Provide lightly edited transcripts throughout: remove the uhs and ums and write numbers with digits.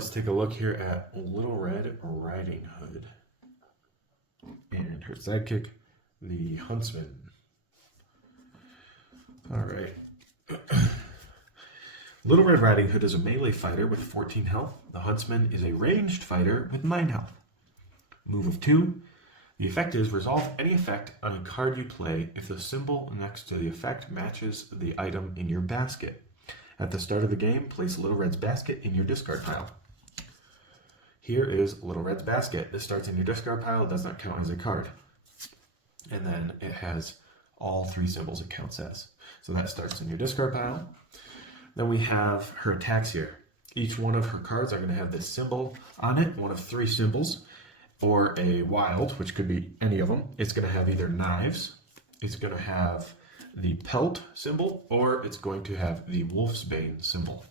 let's take a look here at Little Red Riding Hood and her sidekick, the Huntsman. All right. Little Red Riding Hood is a melee fighter with 14 health. The Huntsman is a ranged fighter with 9 health. Move of 2. The effect is resolve any effect on a card you play if the symbol next to the effect matches the item in your basket. At the start of the game, place Little Red's basket in your discard pile. Here is Little Red's basket. This starts in your discard pile. It does not count as a card. And then it has all 3 symbols it counts as. So that starts in your discard pile. Then we have her attacks here. Each one of her cards are going to have this symbol on it, one of 3 symbols, or a wild, which could be any of them. It's going to have either knives, it's going to have the pelt symbol, or it's going to have the wolf's bane symbol.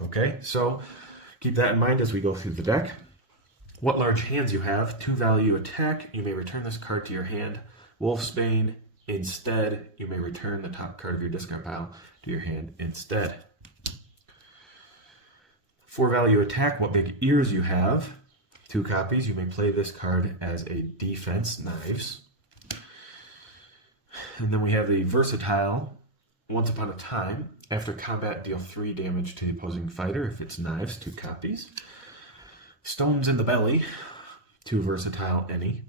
Okay, so keep that in mind as we go through the deck. What large hands you have, 2 value attack, you may return this card to your hand. Wolf's bane, instead, you may return the top card of your discard pile to your hand instead. 4 value attack, what big ears you have, 2 copies, you may play this card as a defense, knives. And then we have the versatile, once upon a time, after combat deal 3 damage to the opposing fighter if it's knives, 2 copies. Stones in the belly, 2 versatile, any.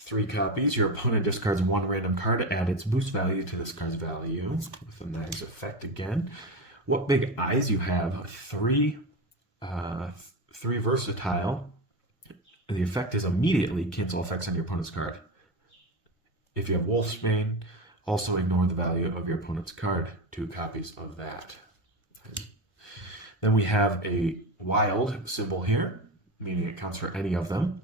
3 copies, your opponent discards 1 random card to add its boost value to this card's value with the knives effect again. What big eyes you have, 3 versatile. The effect is immediately cancel effects on your opponent's card. If you have Wolf's Bane, also ignore the value of your opponent's card, 2 copies of that. Then we have a wild symbol here, meaning it counts for any of them.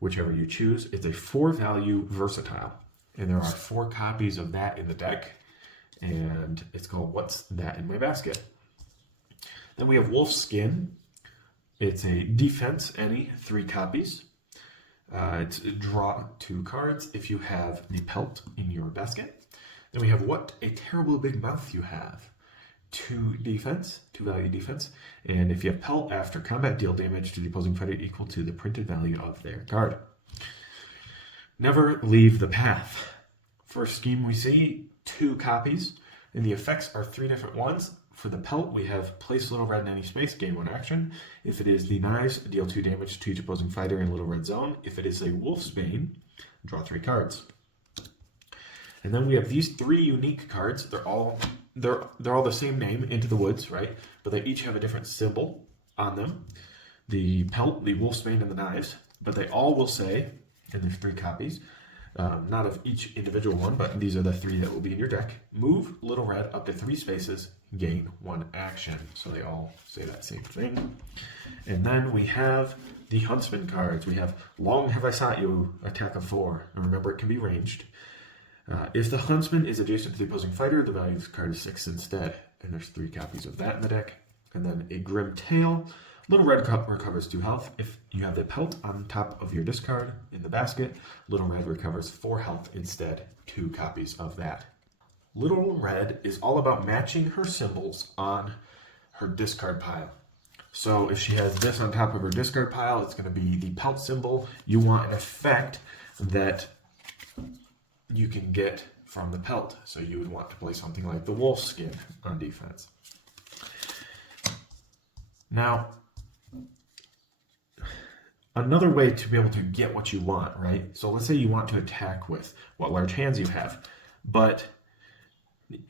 Whichever you choose, it's a 4 value versatile. And there are 4 copies of that in the deck. And it's called What's That in My Basket? Then we have Wolf's Skin. It's a defense, any, 3 copies. It's draw 2 cards if you have the pelt in your basket. Then we have What a Terrible Big Mouth You Have. 2 defense, 2 value defense. And if you have pelt after combat, deal damage to the opposing fighter equal to the printed value of their card. Never Leave the Path. First scheme we see 2 copies. And the effects are 3 different ones. For the pelt, we have place Little Red in any space, gain 1 action. If it is the knives, deal 2 damage to each opposing fighter in Little Red zone. If it is a Wolf's Bane, draw 3 cards. And then we have these 3 unique cards. They're all the same name, Into the Woods, right? But they each have a different symbol on them. The pelt, the Wolf's Bane, and the knives. But they all will say, and there's 3 copies, not of each individual one, but these are the 3 that will be in your deck. Move Little Red up to 3 spaces, gain 1 action. So they all say that same thing. And then we have the Huntsman cards. We have Long Have I Sought You, attack of 4. And remember, it can be ranged. If the Huntsman is adjacent to the opposing fighter, the value of this card is 6 instead. And there's 3 copies of that in the deck. And then a Grim Tail. Little Red recovers 2 health. If you have the pelt on top of your discard in the basket, Little Red recovers 4 health instead. 2 copies of that. Little Red is all about matching her symbols on her discard pile. So if she has this on top of her discard pile, it's going to be the pelt symbol. You want an effect that you can get from the pelt. So you would want to play something like the wolf skin on defense. Now, another way to be able to get what you want, right? So let's say you want to attack with what large hands you have,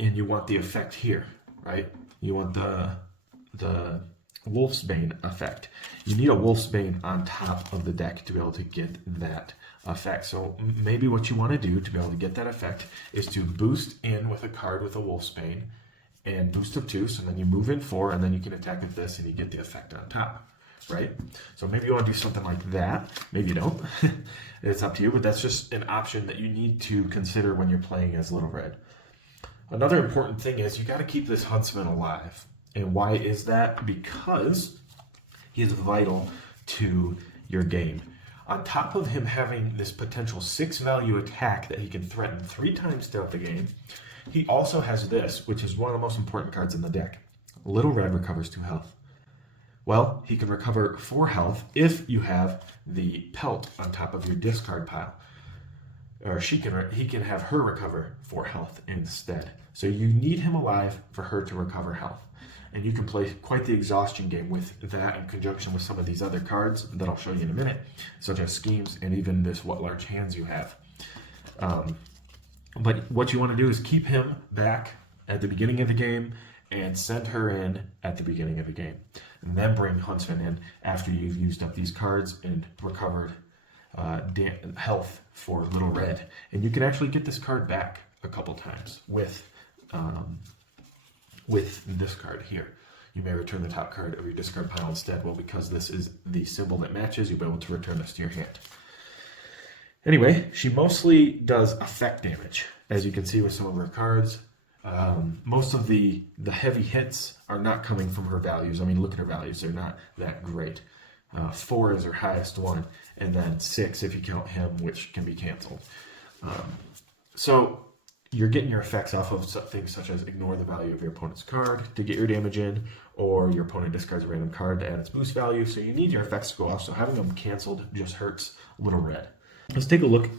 and you want the effect here, right? You want the Wolf's Bane effect. You need a Wolf's Bane on top of the deck to be able to get that effect. So maybe what you want to do to be able to get that effect is to boost in with a card with a Wolf's Bane and boost of 2, so then you move in 4, and then you can attack with this and you get the effect on top, right? So maybe you want to do something like that. Maybe you don't. It's up to you, but that's just an option that you need to consider when you're playing as Little Red. Another important thing is you got to keep this Huntsman alive. And why is that? Because he is vital to your game. On top of him having this potential 6 value attack that he can threaten 3 times throughout the game, he also has this, which is one of the most important cards in the deck. Little Red recovers 2 health. Well, he can recover 4 health if you have the pelt on top of your discard pile. Or he can have her recover 4 health instead. So you need him alive for her to recover health. And you can play quite the exhaustion game with that in conjunction with some of these other cards that I'll show you in a minute, such as schemes and even this what large hands you have. But what you want to do is keep him back at the beginning of the game and send her in at the beginning of the game. And then bring Huntsman in after you've used up these cards and recovered health for Little Red. And you can actually get this card back a couple times with this card here. You may return the top card of your discard pile instead. Well, because this is the symbol that matches, you'll be able to return this to your hand. Anyway, she mostly does effect damage, as you can see with some of her cards. Most of the heavy hits are not coming from her values. I mean, look at her values. They're not that great. 4 is her highest one, and then 6 if you count him, which can be canceled. So you're getting your effects off of things such as ignore the value of your opponent's card to get your damage in, or your opponent discards a random card to add its boost value. So you need your effects to go off, so having them canceled just hurts Little Red. Let's take a look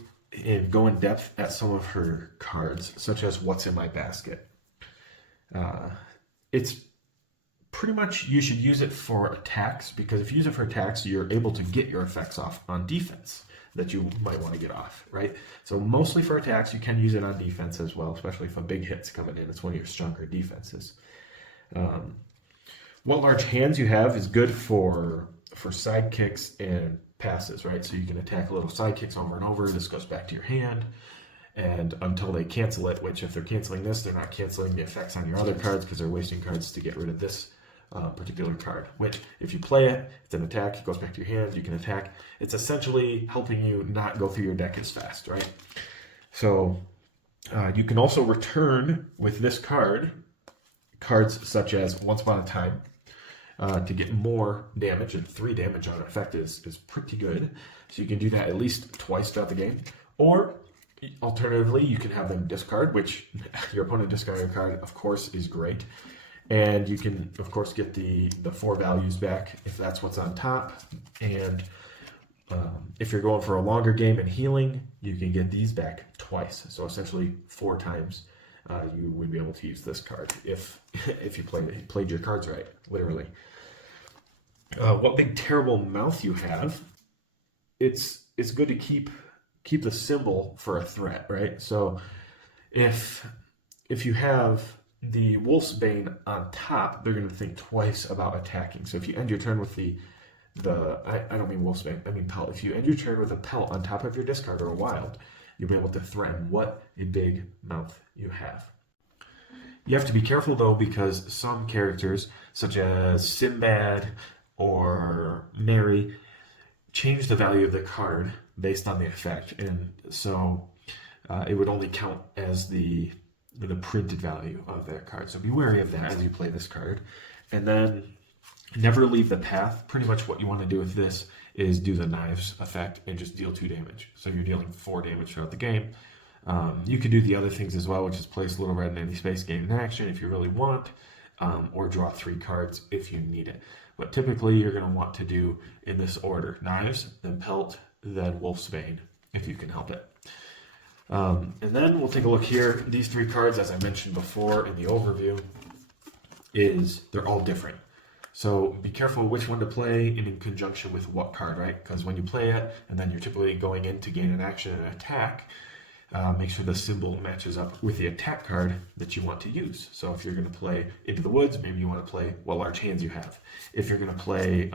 and go in depth at some of her cards, such as What's in My Basket. It's pretty much, you should use it for attacks, because if you use it for attacks, you're able to get your effects off on defense that you might want to get off, right? So mostly for attacks, you can use it on defense as well, especially if a big hit's coming in. It's one of your stronger defenses. What large hands you have is good for sidekicks and passes, right? So you can attack little sidekicks over and over. This goes back to your hand, and until they cancel it, which if they're canceling this, they're not canceling the effects on your other cards because they're wasting cards to get rid of this particular card, which if you play it, it's an attack, it goes back to your hand, you can attack. It's essentially helping you not go through your deck as fast, right? So you can also return with this card cards such as Once Upon a Time to get more damage, and 3 damage on an effect is pretty good. So you can do that at least twice throughout the game. Or alternatively, you can have them discard, which your opponent discarding a card, of course, is great. And you can, of course, get the 4 values back if that's what's on top. And if you're going for a longer game and healing, you can get these back twice. So essentially 4 times you would be able to use this card if you played your cards right, literally. What big terrible mouth you have. It's good to keep the symbol for a threat, right? So if you have the Wolf's Bane on top, they're going to think twice about attacking. So if you end your turn with I don't mean Wolf's Bane, I mean Pelt. If you end your turn with a Pelt on top of your discard or a Wild, you'll be able to threaten what a big mouth you have. You have to be careful though, because some characters, such as Sinbad or Mary, change the value of the card based on the effect, and so it would only count as the printed value of that card. So be wary of that as you play this card. And then never leave the path. Pretty much what you want to do with this is do the knives effect and just deal 2 damage. So you're dealing 4 damage throughout the game. You could do the other things as well, which is place Little Red in any space, gain an action if you really want, or draw 3 cards if you need it. But typically you're going to want to do in this order: knives, then Pelt, then Wolf's Bane, if you can help it. And then we'll take a look here. These 3 cards, as I mentioned before in the overview, they're all different. So be careful which one to play and in conjunction with what card, right? Because when you play it, and then you're typically going in to gain an action and attack, make sure the symbol matches up with the attack card that you want to use. So if you're going to play Into the Woods, maybe you want to play what large hands you have. If you're going to play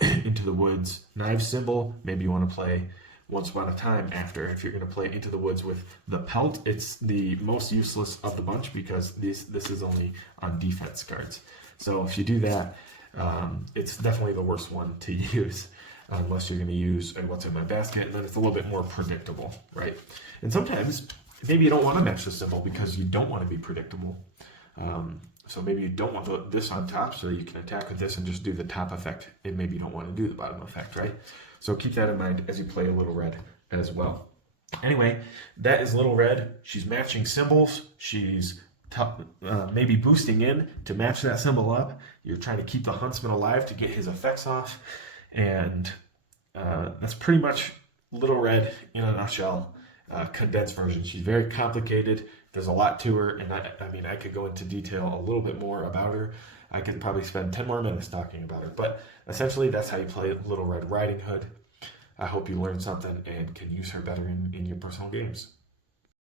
Into the Woods knife symbol, maybe you want to play Once Upon a Time after. If you're going to play Into the Woods with the Pelt, it's the most useless of the bunch because this is only on defense cards. So if you do that, it's definitely the worst one to use, unless you're going to use What's in My Basket, and then it's a little bit more predictable, right? And sometimes maybe you don't want to match the symbol because you don't want to be predictable. So maybe you don't want this on top, so you can attack with this and just do the top effect, and maybe you don't want to do the bottom effect, right? So keep that in mind as you play a Little Red as well. Anyway, that is Little Red. She's matching symbols. She's maybe boosting in to match that symbol up. You're trying to keep the huntsman alive to get his effects off, and that's pretty much Little Red in a nutshell, condensed version. She's very complicated. There's a lot to her, and I mean, I could go into detail a little bit more about her. I could probably spend 10 more minutes talking about her, but essentially that's how you play Little Red Riding Hood. I hope you learned something and can use her better in your personal games.